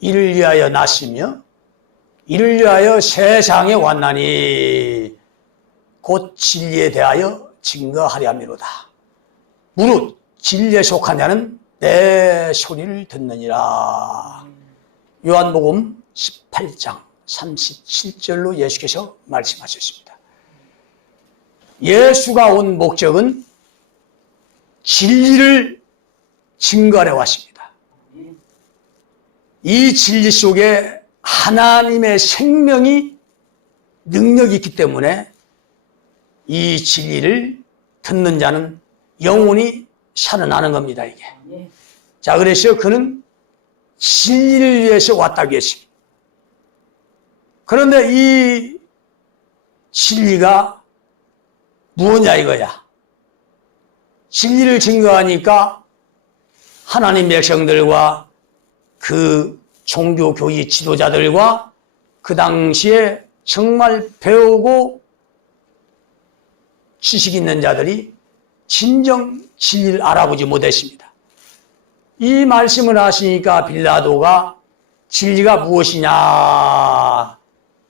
이를 위하여 나시며 이를 위하여 세상에 왔나니 곧 진리에 대하여 증거하려 함이로다. 무릇 진리에 속한 자는 내 소리를 듣느니라. 요한복음 18장 37절로 예수께서 말씀하셨습니다. 예수가 온 목적은 진리를 증거하려 왔습니다. 이 진리 속에 하나님의 생명이 능력이 있기 때문에 이 진리를 듣는 자는 영원히 살아나는 겁니다, 이게. 자, 그래서 그는 진리를 위해서 왔다고 했습니다. 그런데 이 진리가 무엇냐 이거야. 진리를 증거하니까 하나님 백성들과 그 종교교회 지도자들과 그 당시에 정말 배우고 지식 있는 자들이 진정 진리를 알아보지 못했습니다. 이 말씀을 하시니까 빌라도가 진리가 무엇이냐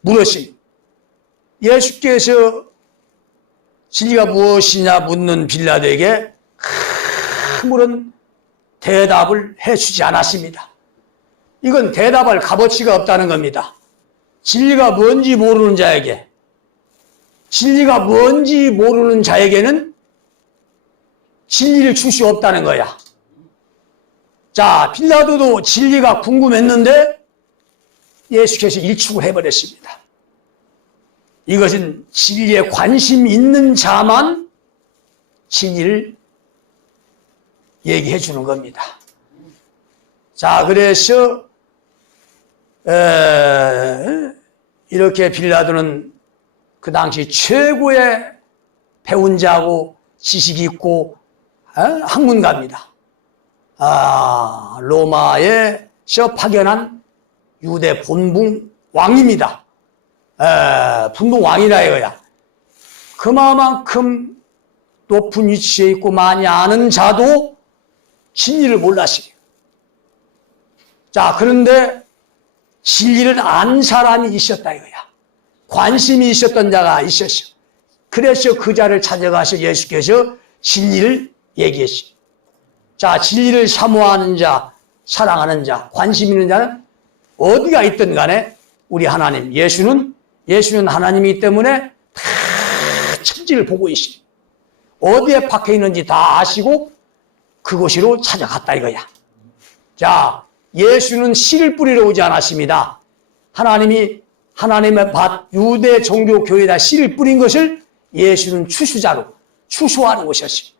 물었어요. 예수께서 진리가 무엇이냐 묻는 빌라도에게 아무런 대답을 해주지 않았습니다. 이건 대답할 값어치가 없다는 겁니다. 진리가 뭔지 모르는 자에게, 진리가 뭔지 모르는 자에게는 진리를 줄 수 없다는 거야. 자, 빌라도도 진리가 궁금했는데 예수께서 일축을 해버렸습니다. 이것은 진리에 관심 있는 자만 진리를 얘기해 주는 겁니다. 자, 그래서 이렇게 빌라도는 그 당시 최고의 배운 자고 지식 있고 학문가입니다. 로마에서 파견한 유대 본붕 왕입니다. 분봉 왕이라 이거야. 그만큼 높은 위치에 있고 많이 아는 자도 진리를 몰랐어요. 자, 그런데 진리를 안 사람이 있었다 이거야. 관심이 있었던 자가 있었어. 그래서 그 자를 찾아가서 예수께서 진리를 얘기했어요. 자, 진리를 사모하는 자, 사랑하는 자, 관심 있는 자는 어디가 있든 간에 우리 하나님, 예수는 하나님이기 때문에 다 천지를 보고 있어요. 어디에 박혀 있는지 다 아시고 그곳으로 찾아갔다 이거야. 자, 예수는 씨를 뿌리러 오지 않았습니다. 하나님이 하나님의 밭 유대 종교 교회에다 씨를 뿌린 것을 예수는 추수자로 추수하러 오셨어요.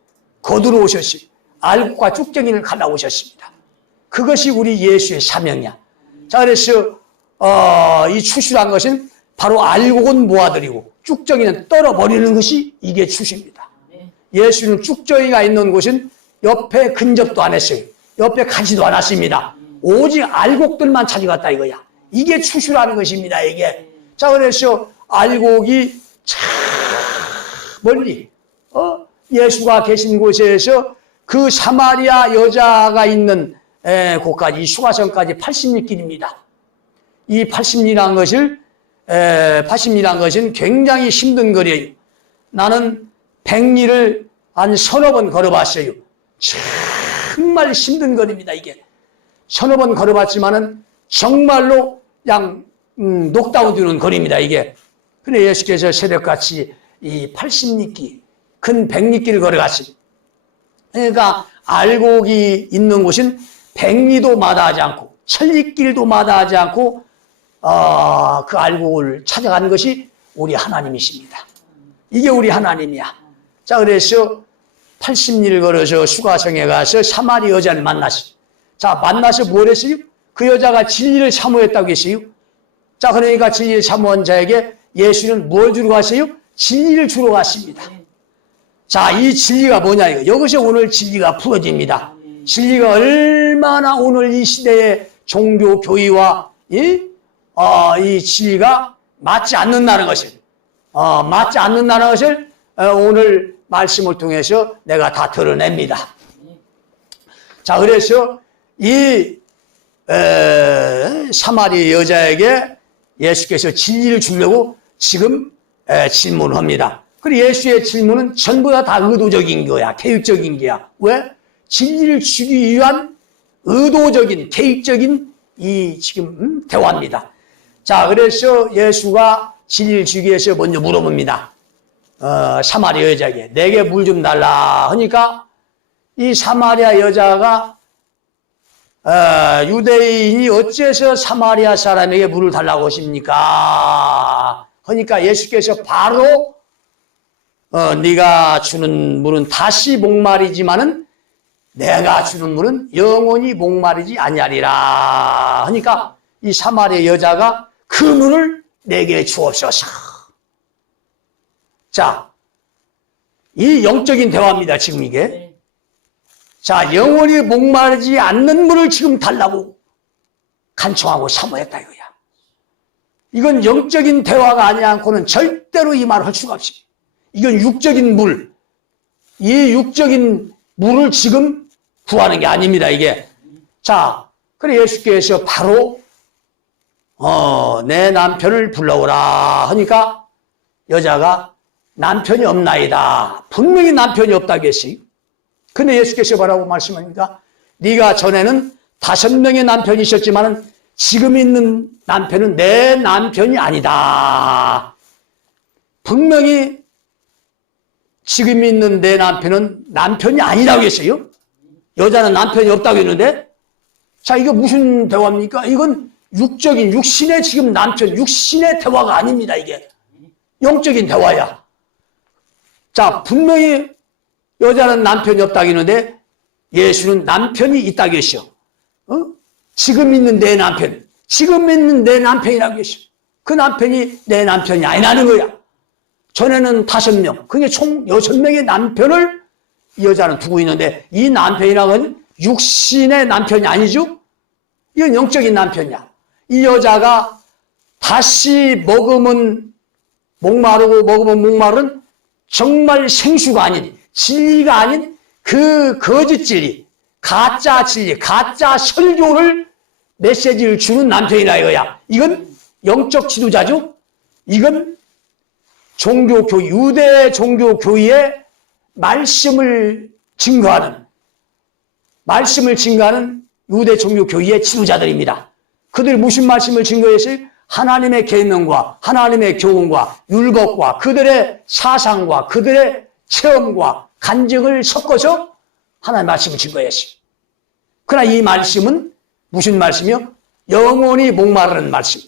거두러 오셨어요. 알곡과 쭉정이를 갈라 오셨습니다. 그것이 우리 예수의 사명이야. 자, 그래서 이 추수란 것은 바로 알곡은 모아들이고 쭉정이는 떨어버리는 것이 이게 추수입니다. 예수는 쭉정이가 있는 곳은 옆에 근접도 안 했어요. 옆에 가지도 않았습니다. 오직 알곡들만 찾아갔다 이거야. 이게 추수라는 것입니다, 이게. 자, 그래서 알곡이 참 멀리 예수가 계신 곳에서 그 사마리아 여자가 있는 곳까지, 이 수가성까지 80리 길입니다. 이 80리란 것은 굉장히 힘든 거리예요. 나는 100리를 한 서너 번 걸어봤어요. 정말 힘든 거리입니다, 이게. 서너 번 걸어봤지만은 정말로 그냥 녹다운 되는 거리입니다, 이게. 근데 예수께서 새벽같이 이 80리길, 큰 100리길을 걸어갔습니다. 그러니까 알곡이 있는 곳은 100리도 마다하지 않고 1000리길도 마다하지 않고 그 알곡을 찾아가는 것이 우리 하나님이십니다. 이게 우리 하나님이야. 자, 그래서 80리를 걸어서 수가성에 가서 사마리 여자를 만났어요. 자, 만나서 뭘 했어요? 그 여자가 진리를 사모했다고 했어요. 자, 그러니까 진리를 사모한 자에게 예수는 뭘 주러 갔어요? 진리를 주러 갔습니다. 자, 이 진리가 뭐냐 이거. 여기서 오늘 진리가 풀어집니다. 진리가 얼마나 오늘 이 시대의 종교 교회와 이 진리가 맞지 않는다는 것을 오늘 말씀을 통해서 내가 다 드러냅니다. 자, 그래서 이 사마리아 여자에게 예수께서 진리를 주려고 지금 질문을 합니다. 그리고 예수의 질문은 전부 다 의도적인 거야. 계획적인 거야. 왜? 진리를 주기 위한 의도적인, 계획적인 이 지금 대화입니다. 자, 그래서 예수가 진리를 주기 위해서 먼저 물어봅니다. 사마리아 여자에게 내게 물 좀 달라 하니까 이 사마리아 여자가 유대인이 어째서 사마리아 사람에게 물을 달라고 하십니까? 하니까 예수께서 바로 네가 주는 물은 다시 목마르지만은 내가 주는 물은 영원히 목마르지 아니하리라 하니까 이 사마리아 여자가 그 물을 내게 주옵소서. 자, 이 영적인 대화입니다. 지금 이게. 자, 영원히 목마르지 않는 물을 지금 달라고 간청하고 사모했다 이거야. 이건 영적인 대화가 아니 않고는 절대로 이 말을 할 수가 없어요. 이건 육적인 물, 이 육적인 물을 지금 구하는 게 아닙니다, 이게. 자, 그래 예수께서 바로 내 남편을 불러오라 하니까 여자가 남편이 없나이다. 분명히 남편이 없다고 했어요. 근데 예수께서 뭐라고 말씀합니까? 네가 전에는 5명의 남편이 있었지만 지금 있는 남편은 내 남편이 아니다. 분명히 지금 있는 내 남편은 남편이 아니라고 했어요. 여자는 남편이 없다고 했는데, 자, 이거 무슨 대화입니까? 이건 육적인, 육신의 지금 남편, 육신의 대화가 아닙니다, 이게. 영적인 대화야. 자, 분명히 여자는 남편이 없다고 했는데, 예수는 남편이 있다고 했어. 지금 있는 내 남편, 지금 있는 내 남편이라고 했어. 그 남편이 내 남편이 아니라는 거야. 전에는 5명, 그게 총 6명의 남편을 이 여자는 두고 있는데 이 남편이라는 건 육신의 남편이 아니죠? 이건 영적인 남편이야. 이 여자가 다시 먹으면 목마르고 먹으면 목마른 정말 생수가 아닌 진리가 아닌 그 거짓 진리, 가짜 진리, 가짜 설교를 메시지를 주는 남편이라 이거야. 이건 영적 지도자죠? 이건 종교교회, 유대 종교교회의 말씀을 증거하는 유대 종교교회의 지도자들입니다. 그들이 무슨 말씀을 증거했어요? 하나님의 계명과 하나님의 교훈과 율법과 그들의 사상과 그들의 체험과 간증을 섞어서 하나님의 말씀을 증거했어요. 그러나 이 말씀은 무슨 말씀이요? 영원히 목마르는 말씀.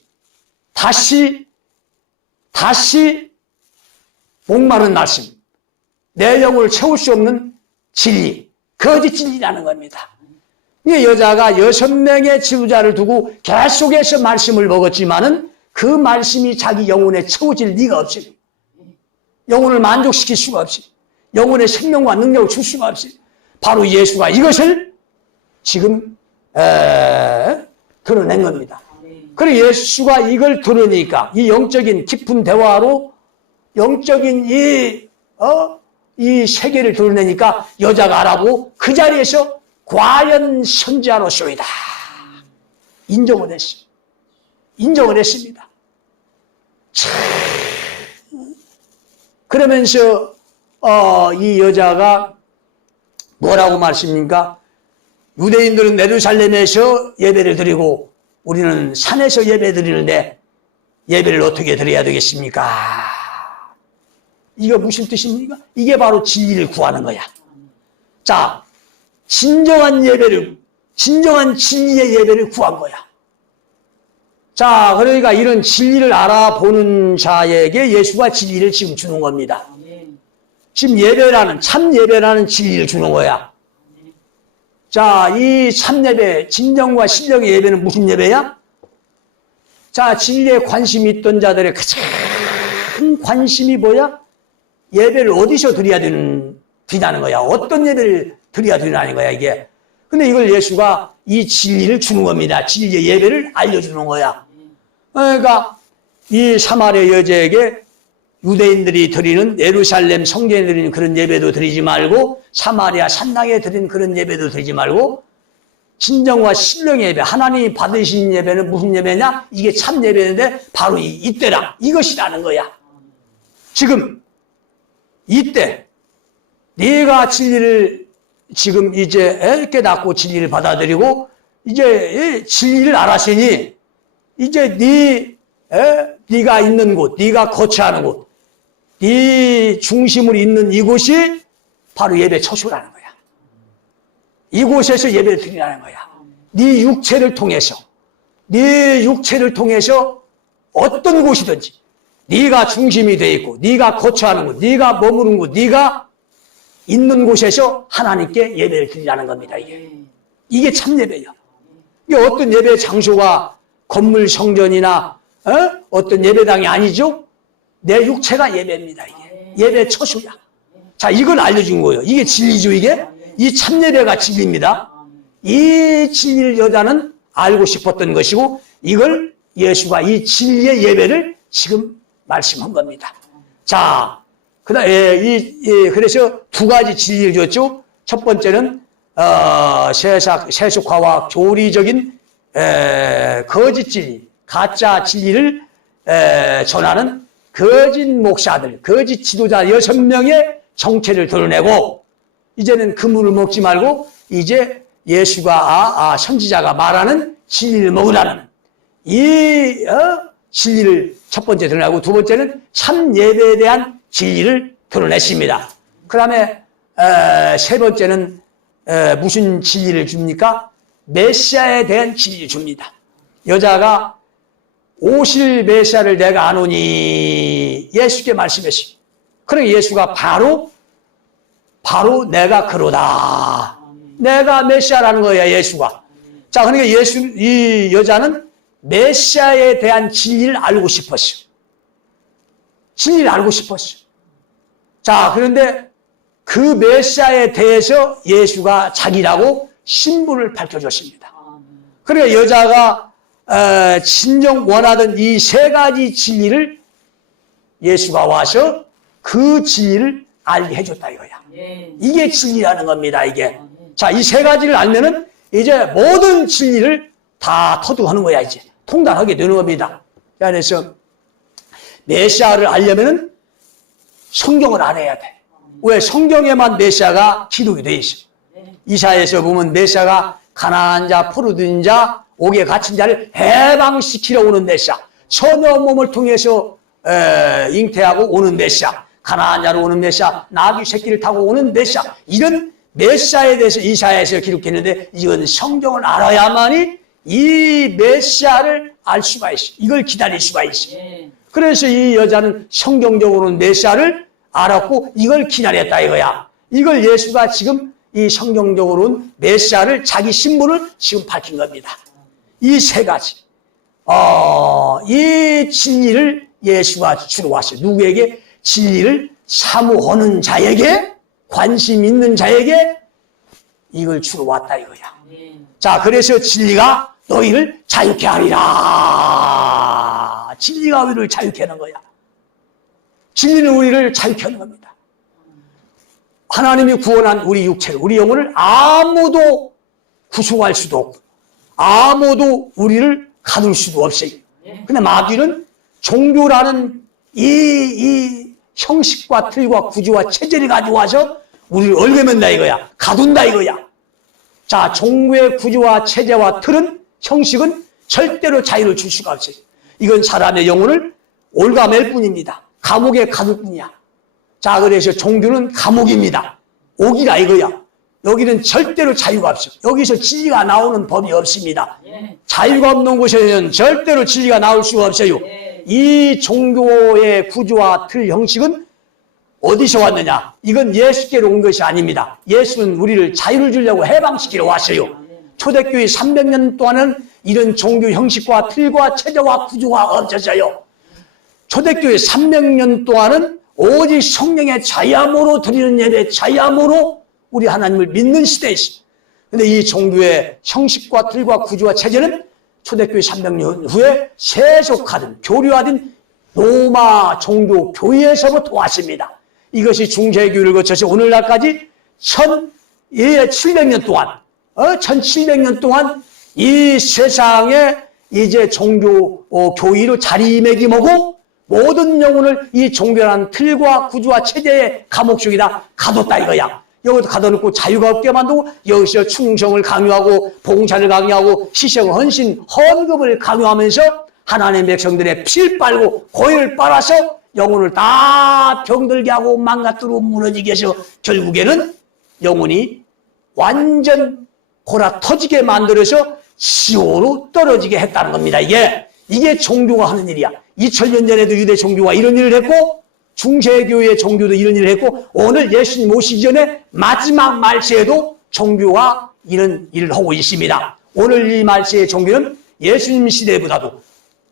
다시 목마른 말씀. 내 영을 채울 수 없는 진리. 거짓 진리라는 겁니다. 이 여자가 6명의 지도자를 두고 계속해서 말씀을 먹었지만은 그 말씀이 자기 영혼에 채워질 리가 없어요. 영혼을 만족시킬 수가 없어요. 영혼의 생명과 능력을 줄 수가 없어요. 바로 예수가 이것을 지금 드러낸 겁니다. 그리고 예수가 이걸 들으니까 이 영적인 깊은 대화로 영적인 이 세계를 드러내니까 여자가 알아보고 그 자리에서 과연 선지자로서이다. 인정을 했어요. 인정을 했습니다. 참. 그러면서 이 여자가 뭐라고 말씀입니까? 유대인들은 예루살렘에서 예배를 드리고 우리는 산에서 예배 드리는데 예배를 어떻게 드려야 되겠습니까? 이거 무슨 뜻입니까? 이게 바로 진리를 구하는 거야. 자, 진정한 진리의 예배를 구한 거야. 자, 그러니까 이런 진리를 알아보는 자에게 예수가 진리를 지금 주는 겁니다. 지금 참 예배라는 진리를 주는 거야. 자, 이 참 예배, 진정과 신령의 예배는 무슨 예배야? 자, 진리에 관심이 있던 자들의 가장 관심이 뭐야? 예배를 어디서 드려야 되냐는 거야. 어떤 예배를 드려야 되냐는 거야, 이게. 근데 이걸 예수가 이 진리를 주는 겁니다. 진리의 예배를 알려주는 거야. 그러니까 이 사마리아 여자에게 유대인들이 드리는 예루살렘 성전에 드리는 그런 예배도 드리지 말고 사마리아 산당에 드리는 그런 예배도 드리지 말고 진정과 신령의 예배, 하나님이 받으신 예배는 무슨 예배냐? 이게 참 예배인데 바로 이때라. 이것이라는 거야. 지금 이때 네가 진리를 지금 이제 깨닫고 진리를 받아들이고 이제 진리를 알았으니 이제 네가 있는 곳, 네가 거처하는 곳, 네 중심을 있는 이곳이 바로 예배 처소라는 거야. 이곳에서 예배를 드리라는 거야. 네 육체를 통해서, 네 육체를 통해서 어떤 곳이든지 네가 중심이 돼 있고, 네가 거처하는 곳, 네가 머무는 곳, 네가 있는 곳에서 하나님께 예배를 드리라는 겁니다. 이게 참 예배야. 이게 어떤 예배 장소가 건물 성전이나 어떤 예배당이 아니죠. 내 육체가 예배입니다. 이게 예배 처소야. 자, 이걸 알려준 거예요. 이게 진리죠. 이게 이 참 예배가 진리입니다. 이 진리를 여자는 알고 싶었던 것이고 이걸 예수가 이 진리의 예배를 지금 말씀한 겁니다. 자, 그래서 두 가지 진리를 줬죠. 첫 번째는 세속화와 교리적인 거짓 진리, 가짜 진리를 전하는 거짓 목사들, 거짓 지도자 6명의 정체를 드러내고 이제는 그물을 먹지 말고 이제 예수가 선지자가 말하는 진리를 먹으라는 이 진리를 첫 번째 드러내고 두 번째는 참 예배에 대한 진리를 드러냈습니다. 그 다음에 세 번째는 무슨 진리를 줍니까? 메시아에 대한 진리를 줍니다. 여자가 오실 메시아를 내가 아노니 예수께 말씀했습니다. 그러니까 예수가 바로 내가 그러다. 내가 메시아라는 거야, 예수가. 자, 그러니까 이 여자는 메시아에 대한 진리를 알고 싶었어요. 진리를 알고 싶었어요. 자, 그런데 그 메시아에 대해서 예수가 자기라고 신분을 밝혀줬습니다. 그러니까 여자가 진정 원하던 이 세 가지 진리를 예수가 와서 그 진리를 알게 해줬다 이거야. 이게 진리라는 겁니다. 이게. 자, 이 세 가지를 알면은 이제 모든 진리를 다 터득하는 거야. 이제 통달하게 되는 겁니다. 그래서 메시아를 알려면은 성경을 알아야 돼. 왜? 성경에만 메시아가 기록이 돼 있어. 이사야에서 보면 메시아가 가난한 자, 포로된 자, 옥에 갇힌 자를 해방시키러 오는 메시아. 처녀 몸을 통해서 잉태하고 오는 메시아. 가난한 자로 오는 메시아, 나귀 새끼를 타고 오는 메시아. 이런 메시아에 대해서 이사야에서 기록했는데 이건 성경을 알아야만이 이 메시아를 알 수가 있어. 이걸 기다릴 수가 있어. 그래서 이 여자는 성경적으로는 메시아를 알았고 이걸 기다렸다 이거야. 이걸 예수가 지금 이 성경적으로는 메시아를 자기 신분을 지금 밝힌 겁니다. 이 세 가지. 이 진리를 예수가 주러 왔어요. 누구에게? 진리를 사모하는 자에게, 관심 있는 자에게 이걸 주러 왔다 이거야. 자, 그래서 진리가 너희를 자유케 하리라. 진리가 우리를 자유케 하는 거야. 진리는 우리를 자유케 하는 겁니다. 하나님이 구원한 우리 육체를, 우리 영혼을 아무도 구속할 수도 없고 아무도 우리를 가둘 수도 없어요. 근데 마귀는 종교라는 이 형식과 틀과 구조와 체제를 가지고 와서 우리를 얼개맨다 이거야. 가둔다 이거야. 자, 종교의 구조와 체제와 틀은, 형식은 절대로 자유를 줄 수가 없어요. 이건 사람의 영혼을 올가맬 뿐입니다. 감옥에 가둘 뿐이야. 자, 그래서 종교는 감옥입니다. 옥이라 이거야. 여기는 절대로 자유가 없어요. 여기서 진리가 나오는 법이 없습니다. 자유가 없는 곳에는 절대로 진리가 나올 수가 없어요. 이 종교의 구조와 틀 형식은 어디서 왔느냐? 이건 예수께로 온 것이 아닙니다. 예수는 우리를 자유를 주려고 해방시키러 왔어요. 초대교회 300년 동안은 이런 종교 형식과 틀과 체제와 구조가 없었어요. 초대교회 300년 동안은 오직 성령의 자유함으로 드리는 예배, 자유함으로 우리 하나님을 믿는 시대이시. 근데 이 종교의 형식과 틀과 구조와 체제는 초대교회 300년 후에 세속화된, 교류화된 로마 종교 교회에서부터 왔습니다. 이것이 중세교회를 거쳐서 오늘날까지 1700년 동안 1700년 동안 이 세상에 이제 종교 교의로 자리매김하고 모든 영혼을 이 종교라는 틀과 구조와 체제의 감옥 속에다 가뒀다 이거야. 여기도 가둬놓고 자유가 없게 만들고 여기서 충성을 강요하고 봉사를 강요하고 희생, 헌신, 헌금을 강요하면서 하나님의 백성들의 피를 빨고 고혈을 빨아서 영혼을 다 병들게 하고 망가뜨리고 무너지게 해서 결국에는 영혼이 완전 골아 터지게 만들어서 지옥으로 떨어지게 했다는 겁니다. 이게 종교가 하는 일이야. 2000년 전에도 유대 종교가 이런 일을 했고 중세교회 종교도 이런 일을 했고 오늘 예수님 오시기 전에 마지막 말세에도 종교가 이런 일을 하고 있습니다. 오늘 이 말세의 종교는 예수님 시대보다도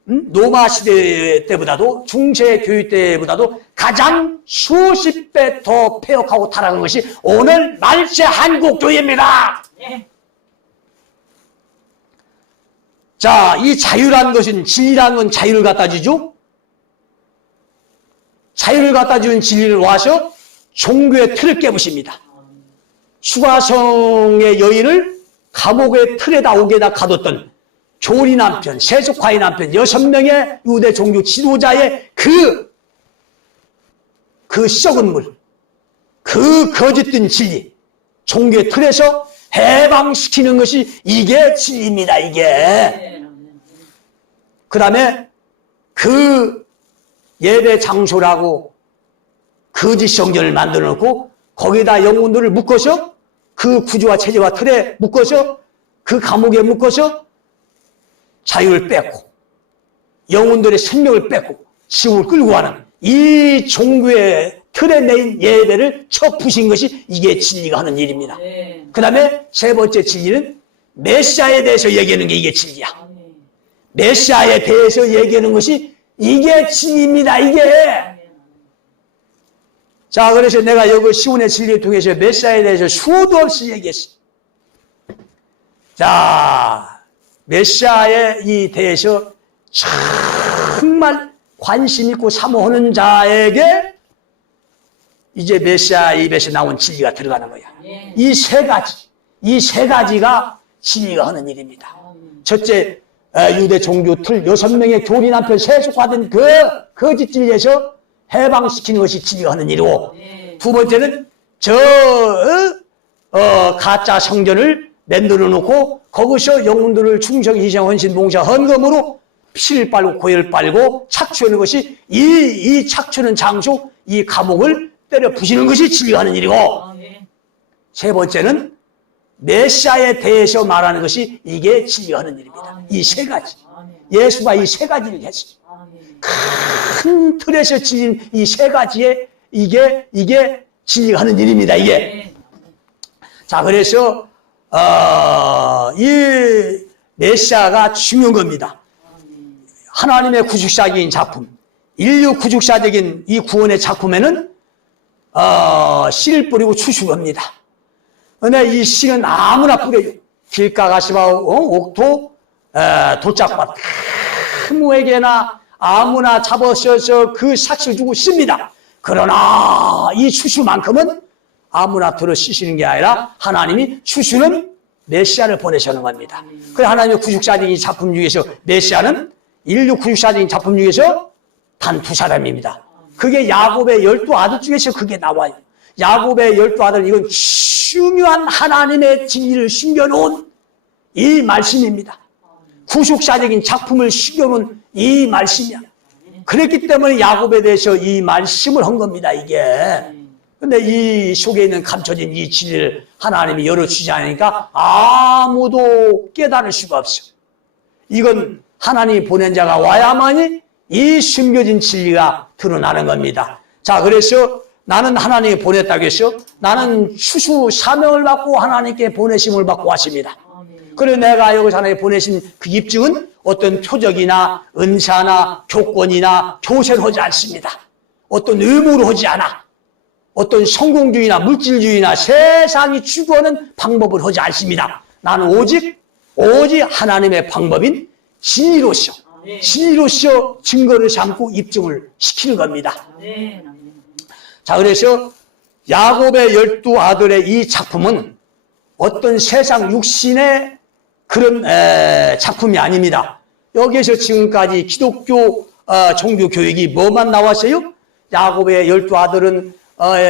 로마 시대 때보다도 중세교회 때보다도 가장 수십 배 더 폐역하고 타락한 것이 오늘 말세 한국교회입니다. 네. 자, 이 자유란 것은 진리란 건 자유를 갖다 주죠. 자유를 갖다 주는 진리를 와서 종교의 틀을 깨부십니다. 수가성의 여인을 감옥의 틀에다 옥에다 가뒀던 교리 남편, 세속화의 남편 6명의 유대 종교 지도자의 그 썩은 물, 그 거짓된 진리, 종교의 틀에서 해방시키는 것이 이게 진리입니다. 그 다음에 그 예배 장소라고 거짓 성전을 만들어 놓고 거기다 영혼들을 묶어서 그 구조와 체제와 틀에 묶어서 그 감옥에 묶어서 자유를 뺏고 영혼들의 생명을 뺏고 지옥을 끌고 가는 이 종교의 틀에 내인 예배를 쳐 부신 것이 이게 진리가 하는 일입니다. 그 다음에 세 번째 진리는 메시아에 대해서 얘기하는 게 이게 진리야. 메시아에 대해서 얘기하는 것이 이게 진리입니다. 자, 그래서 내가 여기 시온의 진리를 통해서 메시아에 대해서 수도 없이 얘기했어. 자, 메시아에 이 대해서 정말 관심 있고 사모하는 자에게 이제 메시아 입에서 나온 진리가 들어가는 거야. 이 세 가지가 진리가 하는 일입니다. 첫째, 유대 종교 틀 6명의 교리 남편 세속화된 그 거짓 진리에서 해방시키는 것이 진리가 하는 일이고, 두 번째는 가짜 성전을 만들어 놓고 거기서 영혼들을 충성, 희생, 헌신, 봉사, 헌금으로 피를 빨고 고혈을 빨고 착취하는 것이 이 착취하는 장소, 이 감옥을 때려 부시는 것이 진리가 하는 일이고, 세 번째는 메시아에 대해서 말하는 것이 이게 진리가 하는 일입니다. 이 세 가지. 예수가 이 세 가지를 했어요. 큰 틀에서 지닌 이 세 가지에 이게 진리가 하는 일입니다. 자, 그래서 이 메시아가 중요한 겁니다. 하나님의 구속사적인 작품, 인류 구속사적인 이 구원의 작품에는 씨를 뿌리고 추수합니다. 근데 이 씨는 아무나 뿌려요. 길가 가시바 옥토 도짝밭 아무에게나 아무나 잡아서 그 삭을 주고 씁니다. 그러나 이 추수만큼은 아무나 들어 쓰시는 게 아니라 하나님이 추수는 메시아를 보내시는 겁니다. 그래서 하나님의 구속사적인 작품 중에서 메시아는 인류 구속사적인 작품 중에서 단 두 사람입니다. 그게 야곱의 12아들 중에서 그게 나와요. 야곱의 12아들, 이건 중요한 하나님의 진리를 숨겨놓은 이 말씀입니다. 구속사적인 작품을 숨겨놓은 이 말씀이야. 그랬기 때문에 야곱에 대해서 이 말씀을 한 겁니다, 이게. 근데 이 속에 있는 감춰진 이 진리를 하나님이 열어주지 않으니까 아무도 깨달을 수가 없어. 이건 하나님이 보낸 자가 와야만이 이 숨겨진 진리가 드러나는 겁니다. 자, 그래서 나는 하나님이 보냈다고 해서 나는 추수 사명을 받고 하나님께 보내심을 받고 왔습니다. 그래서 내가 여기서 하나님이 보내신 그 입증은 어떤 표적이나 은사나 조건이나 교세를 하지 않습니다. 어떤 의무로 하지 않아. 어떤 성공주의나 물질주의나 세상이 추구하는 방법을 하지 않습니다. 나는 오직 하나님의 방법인 진리로서 증거를 삼고 입증을 시키는 겁니다. 자, 그래서 야곱의 12아들의 이 작품은 어떤 세상 육신의 그런 작품이 아닙니다. 여기에서 지금까지 기독교 종교 교육이 뭐만 나왔어요? 야곱의 12아들은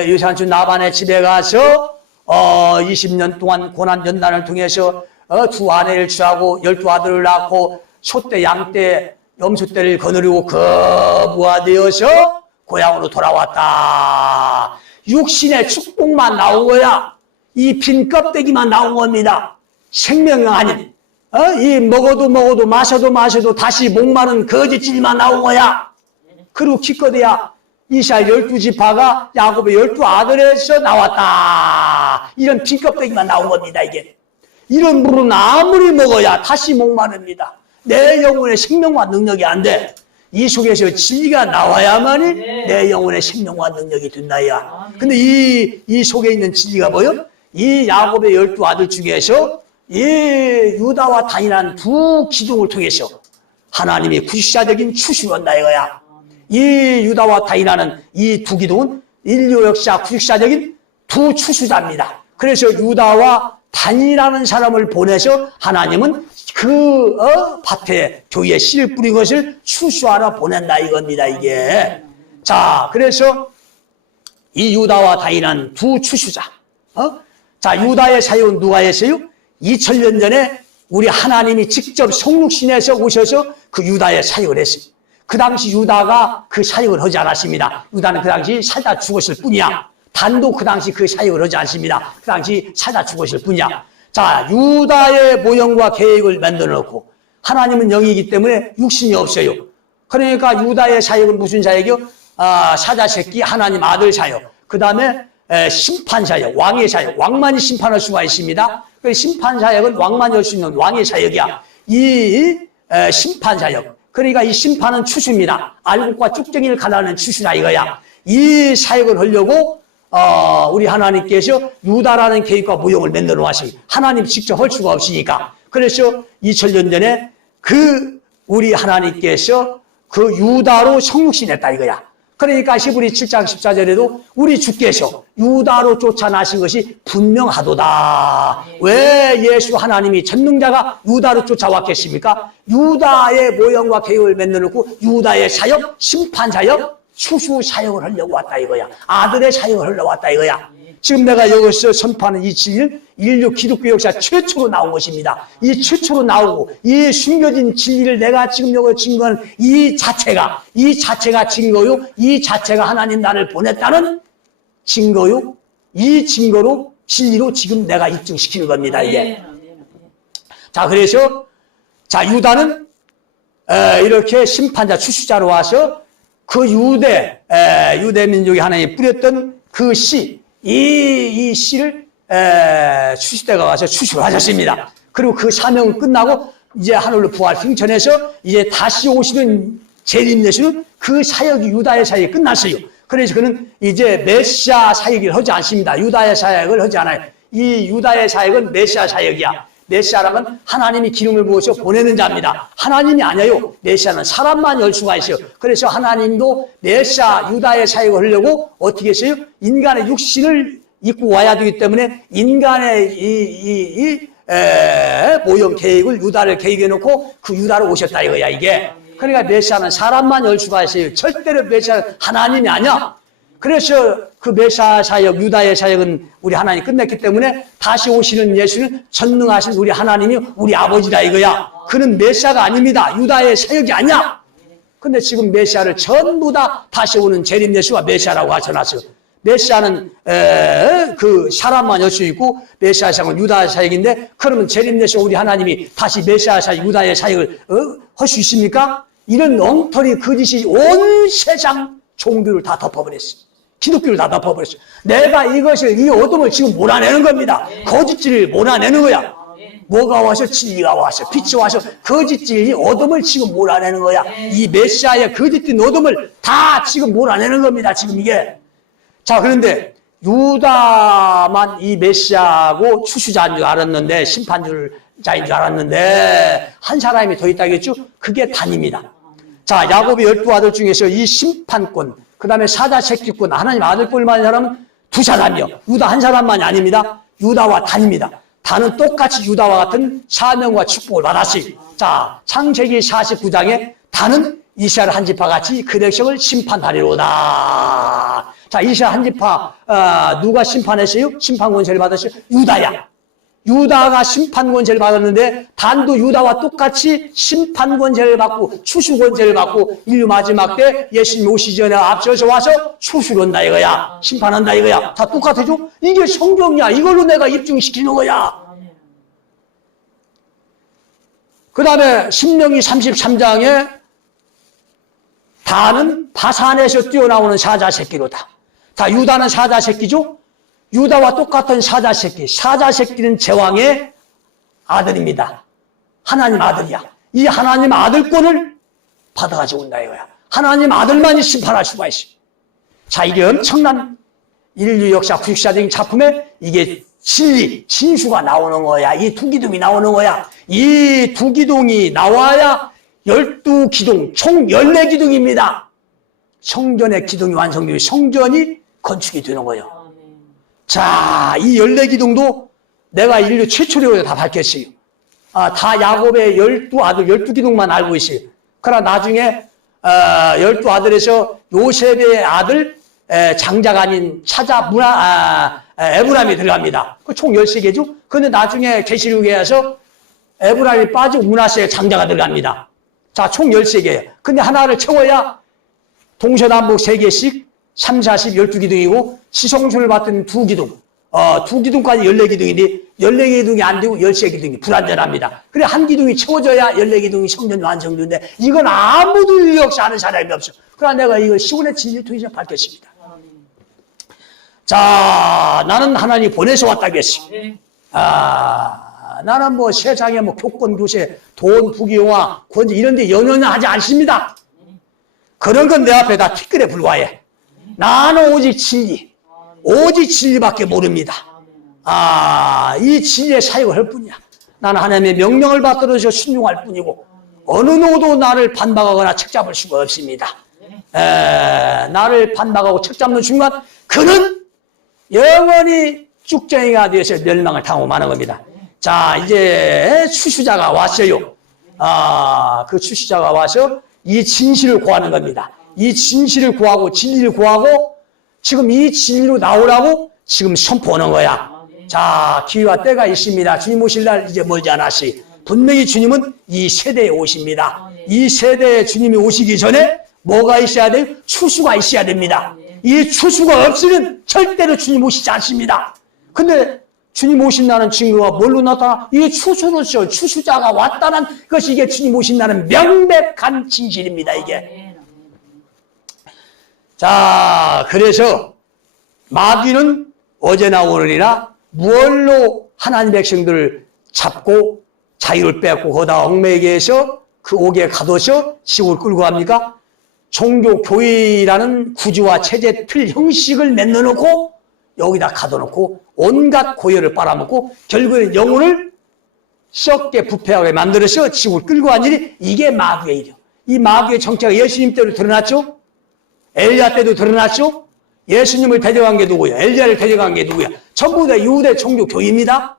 유산주 나반의 집에 가서 20년 동안 고난 연단을 통해서 두 아내를 취하고 12아들을 낳고 소떼 양떼 염소떼를 거느리고 거부하되어서 고향으로 돌아왔다. 육신의 축복만 나온 거야. 이 빈 껍데기만 나온 겁니다. 생명 아닌 이 먹어도 마셔도 다시 목마른 거짓질만 나온 거야. 그리고 기껏해야 이스라엘 12지파가 야곱의 12아들에서 나왔다. 이런 빈 껍데기만 나온 겁니다. 이게 이런 물은 아무리 먹어야 다시 목마릅니다. 내 영혼의 생명과 능력이 안 돼. 이 속에서 진리가 나와야만이 내 영혼의 생명과 능력이 된다야. 근데 이 속에 있는 진리가 뭐요? 이 야곱의 12아들 중에서 이 유다와 단이라는 두 기둥을 통해서 하나님이 구시자적인 추수를 한다 이거야. 이 유다와 단이라는 이 두 기둥은 인류 역사 구시자적인 두 추수자입니다. 그래서 유다와 단이라는 사람을 보내서 하나님은 그 밭에 교회에 씨를 뿌린 것을 추수하러 보낸다 이겁니다. 이게 자, 그래서 이 유다와 단이라는 두 추수자. 자, 유다의 사역은 누가 했어요? 2000년 전에 우리 하나님이 직접 성육신에서 오셔서 그 유다의 사역을 했어요. 그 당시 유다가 그 사역을 하지 않았습니다. 유다는 그 당시 살다 죽었을 뿐이야. 단도 그 당시 그 사역을 하지 않습니다. 그 당시 살다 죽었을 뿐이야. 자, 유다의 모형과 계획을 만들어 놓고 하나님은 영이기 때문에 육신이 없어요. 그러니까 유다의 사역은 무슨 사역이요? 사자 새끼 하나님 아들 사역. 그 다음에 심판 사역, 왕의 사역. 왕만이 심판할 수가 있습니다. 그 심판 사역은 왕만이 할 수 있는 왕의 사역이야. 이 심판 사역. 그러니까 이 심판은 추수입니다. 알곡과 쭉정이를 갈라내는 추수라 이거야. 이 사역을 하려고 우리 하나님께서 유다라는 계획과 모형을 만들어 놓으시고 하나님 직접 할 수가 없으니까. 그래서 2000년 전에 우리 하나님께서 그 유다로 성육신했다 이거야. 그러니까 히브리 7장 14절에도 우리 주께서 유다로 쫓아나신 것이 분명하도다. 왜 예수 하나님이 전능자가 유다로 쫓아왔겠습니까? 유다의 모형과 계획을 만들어 놓고 유다의 사역, 심판 사역, 추수 사역을 하려고 왔다 이거야. 아들의 사역을 하려고 왔다 이거야. 지금 내가 여기서 선포하는 이 진리는 인류 기독교 역사 최초로 나온 것입니다. 이 최초로 나오고 이 숨겨진 진리를 내가 지금 여기 증거하는 이 자체가 증거요. 이 자체가 하나님 나를 보냈다는 증거요. 이 증거로 진리로 지금 내가 입증시키는 겁니다. 이게. 자, 그래서 자 유다는 이렇게 심판자 추수자로 와서 그 유대 민족이 하나님이 뿌렸던 그 씨, 이 씨를 추수대가 와서 추수를 하셨습니다. 그리고 그 사명은 끝나고 이제 하늘로 부활 승천해서 이제 다시 오시는 재림 예수는 그 사역이 유다의 사역이 끝났어요. 그래서 그는 이제 메시아 사역을 하지 않습니다. 유다의 사역을 하지 않아요. 이 유다의 사역은 메시아 사역이야. 메시아라면 하나님이 기름을 부어서 보내는 자입니다. 하나님이 아니에요. 메시아는 사람만 열 수가 있어요. 그래서 하나님도 메시아 유다의 사역을 하려고 어떻게 했어요? 인간의 육신을 입고 와야 되기 때문에 인간의 모형 계획을 유다를 계획해 놓고 그 유다로 오셨다 이거야 이게. 그러니까 메시아는 사람만 열 수가 있어요. 절대로 메시아는 하나님이 아니야. 그래서 그 메시아 사역, 유다의 사역은 우리 하나님이 끝냈기 때문에 다시 오시는 예수는 전능하신 우리 하나님이 우리 아버지다 이거야. 그는 메시아가 아닙니다. 유다의 사역이 아니야. 근데 지금 메시아를 전부 다 다시 오는 재림 예수가 메시아라고 하셔놨어요. 메시아는 그 사람만 열 수 있고 메시아 사역은 유다의 사역인데 그러면 재림 예수 우리 하나님이 다시 메시아 사역, 유다의 사역을 할 수 있습니까? 이런 엉터리 거짓이 온 세상 종교를 다 덮어버렸어요. 기독교를 다 덮어버렸어요. 내가 이것을 이 어둠을 지금 몰아내는 겁니다. 거짓질을 몰아내는 거야. 뭐가 와서 진리가 와서 빛이 와서 거짓질이 어둠을 지금 몰아내는 거야. 이 메시아의 거짓된 어둠을 다 지금 몰아내는 겁니다. 지금 이게. 자, 그런데 유다만 이 메시아고 추수자인 줄 알았는데 심판자인 줄 알았는데 한 사람이 더 있다겠죠? 그게 단입니다. 자, 야곱의 12아들 중에서 이 심판권, 그 다음에 사자 새끼권, 하나님 아들권을 받은 사람은 두 사람이요. 유다 한 사람만이 아닙니다. 유다와 단입니다. 다는 똑같이 유다와 같은 사명과 축복을 받았어요. 자, 창세기 49장에 다는 이스라엘 한 지파 같이 그 백성을 심판하리로다. 자, 이스라엘 한 지파 누가 심판했어요? 심판 권세를 받았어요? 유다야. 유다가 심판 권세를 받았는데 단도 유다와 똑같이 심판 권세를 받고 추수 권세를 받고 인류 마지막 때 예수님 오시기 전에 앞서서 와서 추수를 한다 이거야. 심판한다 이거야. 다 똑같아져? 이게 성경이야. 이걸로 내가 입증시키는 거야. 그 다음에 신명기 33장에 다는 바산에서 뛰어나오는 사자 새끼로다. 자, 유다는 사자 새끼죠? 유다와 똑같은 사자 새끼. 사자 새끼는 제왕의 아들입니다. 하나님 아들이야. 이 하나님 아들권을 받아가지고 온다 이거야. 하나님 아들만이 심판할 수가 있어. 자, 이게 엄청난 인류 역사, 구식사적인 작품에 이게 진리, 진수가 나오는 거야. 이 두 기둥이 나오는 거야. 이 두 기둥이 나와야 12기둥, 총 14기둥입니다. 성전의 기둥이 완성되고 성전이 건축이 되는 거예요. 자, 이 14기둥도 내가 인류 최초로 다 밝혔어요. 다 야곱의 12아들, 12기둥만 알고 있어요. 그러나 나중에 12아들에서 요셉의 아들 장자가 아닌 차자 에브라임이 들어갑니다. 총 13개죠. 그런데 나중에 계시록에서 에브라임이 빠지고 므낫세의 장자가 들어갑니다. 자, 총 13개예요. 근데 하나를 채워야 동서남북 3개씩 3, 40, 12기둥이고 시성수를 받던 2기둥, 2기둥까지 14기둥인데 14기둥이 안 되고 13기둥이 불완전합니다. 그래 한 기둥이 채워져야 14기둥이 성전 완성되는데 이건 아무도 인류 역사 아는 사람이 없어. 그러나 내가 이걸 시온의 진리를 통해서 밝혔습니다. 자, 나는 하나님 보내서 왔다고 했어. 나는 뭐 세상에 뭐 교권, 교세, 돈, 부귀영화, 권세 이런 데 연연하지 않습니다. 그런 건 내 앞에 다 티끌에 불과해. 나는 오직 진리, 오직 진리밖에 모릅니다. 이 진리의 사역을 할 뿐이야. 나는 하나님의 명령을 받들어서 순종할 뿐이고 어느 누구도 나를 반박하거나 책잡을 수가 없습니다. 나를 반박하고 책잡는 순간 그는 영원히 쭉정이가 되어서 멸망을 당하고 마는 겁니다. 자, 이제 추수자가 왔어요. 그 추수자가 와서 이 진실을 구하는 겁니다. 이 진실을 구하고 진리를 구하고 지금 이 진리로 나오라고 지금 선포하는 거야. 자, 기회와 때가 있습니다. 주님 오실 날 이제 멀지 않았시. 분명히 주님은 이 세대에 오십니다. 이 세대에 주님이 오시기 전에 뭐가 있어야 돼요? 추수가 있어야 됩니다. 이 추수가 없으면 절대로 주님 오시지 않습니다. 근데 주님 오신다는 증거가 뭘로 나타나? 이 추수로서 추수자가 왔다는 것이 이게 주님 오신다는 명백한 진실입니다, 이게. 자, 그래서 마귀는 어제나 오늘이나 무얼로 하나님 백성들을 잡고 자유를 뺏고 거다 얽매이게 해서 그 옥에 가둬서 지옥을 끌고 갑니까? 종교 교회라는 구조와 체제 틀 형식을 맺어 놓고 여기다 가둬놓고 온갖 고열을 빨아먹고 결국에는 영혼을 썩게 부패하게 만들어서 지옥을 끌고 간 일이 이게 마귀의 일이요. 이 마귀의 정체가 예수님 때도 드러났죠? 엘리야 때도 드러났죠? 예수님을 데려간 게 누구야? 엘리야를 데려간 게 누구야? 전부 다 유대 종교 교회입니다.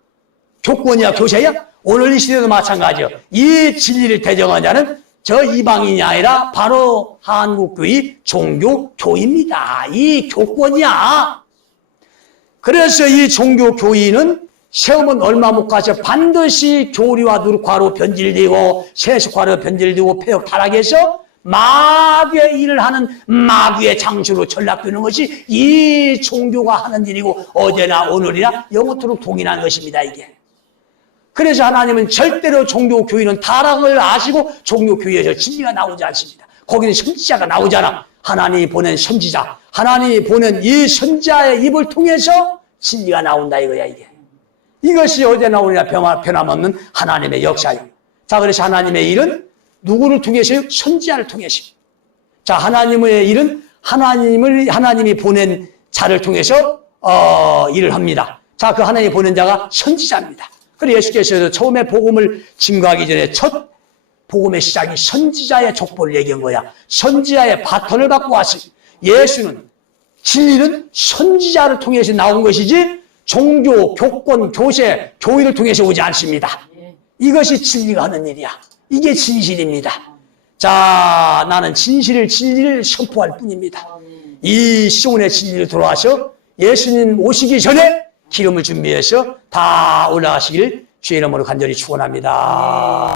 교권이야 교세야? 오늘 이 시대도 마찬가지요. 이 진리를 대적한 자는 저 이방인이 아니라 바로 한국교회 종교교회입니다. 이 교권이야. 그래서 이 종교교회는 세우면 얼마 못 가서 반드시 교리와 누룩화로 변질되고 세속화로 변질되고 폐역 타락해서 마귀의 일을 하는 마귀의 장수로 전락되는 것이 이 종교가 하는 일이고 어제나 오늘이나 영원토록 동일한 것입니다, 이게. 그래서 하나님은 절대로 종교교회는 타락을 아시고 종교교회에서 진리가 나오지 않습니다. 거기는 선지자가 나오잖아. 하나님이 보낸 선지자, 하나님이 보낸 이 선지자의 입을 통해서 진리가 나온다 이거야, 이게. 이것이 어제나 오늘이나 변함없는 하나님의 역사예요. 자, 그래서 하나님의 일은 누구를 통해서요? 선지자를 통해서. 자, 하나님의 일은 하나님이 보낸 자를 통해서 일을 합니다. 자, 그 하나님이 보낸 자가 선지자입니다. 그래서 예수께서도 처음에 복음을 증거하기 전에 첫 복음의 시작이 선지자의 족보를 얘기한 거야. 선지자의 바톤을 받고 왔어요. 예수는 진리는 선지자를 통해서 나온 것이지 종교, 교권, 교세, 교회를 통해서 오지 않습니다. 이것이 진리가 하는 일이야. 이게 진실입니다. 자, 나는 진리를 선포할 뿐입니다. 이 시온의 진리를 돌아와서 예수님 오시기 전에 기름을 준비해서 다 올라가시길 주의 이름으로 간절히 축원합니다.